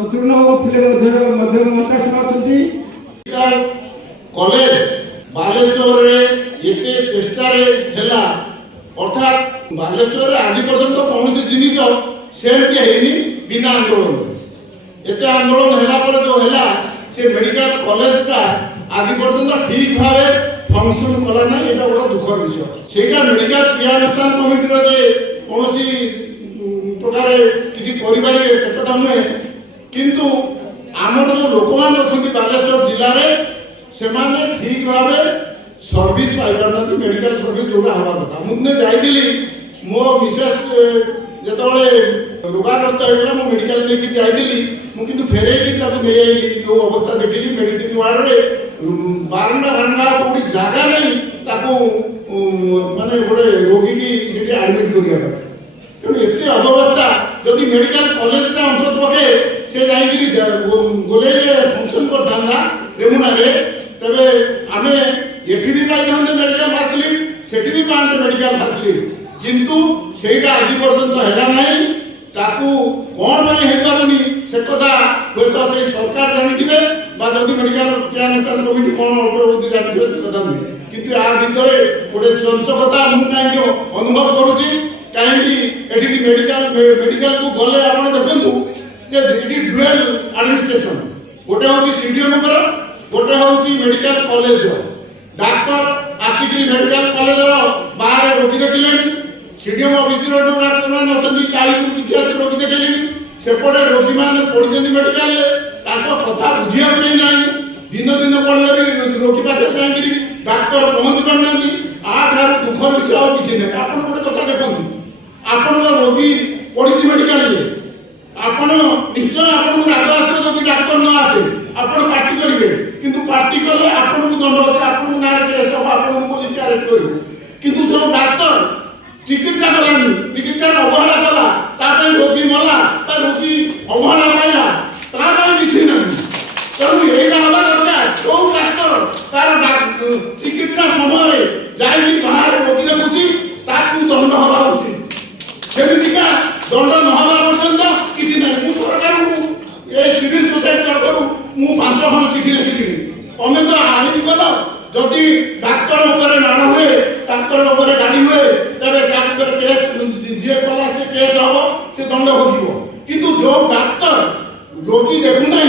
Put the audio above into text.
शत्रुघ्न मध्यम मंत्रासन अच्छा कॉलेज बालेश्वर एते चेष्टार है अर्थात बालेश्वर आज पर्यंत कौन जिन सेमती है बिना आंदोलन एत आंदोलन है जो है से मेडिकल कॉलेज का आज पर्यंत ठीक भाव फंक्शन कला ना ये बड़ा दुखर विषय से मेडिकल क्रियानुष्ठान कमिटी कौन प्रकार किसी करें नुहे किंतु आमर जो लोक मैंने अच्छा बालेश्वर जिले में से ठीक भाव सर्विस पाई मेडिकल सर्विस जोड़ा हवा कथा मुझे जाइली मो मिसेस जो रोगाग्रस्त होता मो मेडिकल लेकिन जाइली मुझे फेरे नहीं आई जो अवस्था देखिली मेडिसिन वार्ड में बारंडा बारंडा कोई जगह नहीं माने गोटे रोगी की एडमिट करा तेणु एत अव्यवस्था जदि मेडिकल कॉलेज का अंत पके से गोले फंक्शन करता रेमुना तेरे आम ये भी पाई मेडिकल फैसिलिटी से भी पाते मेडिकल फैसिलिटी किंतु सेटा आज पर्यंत है ना कौन पानी से कथा हूँ तो से सरकार जानी जदि मेडिकल क्रियानुष्ठान कमिटी कौन अग्रगति जानते से कथा नुहे किंतु या भितर गोटे चंचकता मुझे अनुभव करुँची कहीं मेडिकल को गले आप देखु डुएल एडमिनिस्ट्रेशन गोटे हूँ सीडीएम गोटे हूँ मेडिकल कॉलेज डाक्तर आसिक मेडिकल कॉलेज बाहर रोगी देखिले सीडीएम ऑफिस डाक्तर मैंने अच्छा 40 विद्यार्थी रोगी देखिले सेपटे रोगी मैंने पढ़ी मेडिकल कथा बुझा ना दिन दिन पढ़ले भी रोगी पाखे जाकि डाक्तर पहुंची पाना आठार दुखर विषय किसी ना आप गोटे कथा देखते आपण रोगी पढ़ी मेडिकल आपण निश्चय आपको राग आस जब डाक्तर न आसे आप पार्टी करेंगे किंतु पार्टी कले आपको दंड अच्छे आपको ना केस हम आपको पुलिस अरेस्ट करूँ किंतु जो डाक्तर चिकित्सा कलानी चिकित्सा अवहेला कला रोगी मला रोगी अवहेला पाइला किसी ना तेणु यहाँ हवा दरकार जो डाक्तर तार चिकित्सा समय जाइए बाहर रोगी देखुची दंड हवा उचित सेमिका दंड न हवा पर्यंत किसी ना मु सरकार ये सिविल सोसाइटी तरफ मु 5 खंड चिठी लिखिली तमें तो आईन कल जदि डाक्तर माड़ हुए डाक्तर गाड़ी हुए तेरे केस जी कला से केस हम से दंड हो किंतु जो डाक्तर रोगी देखुना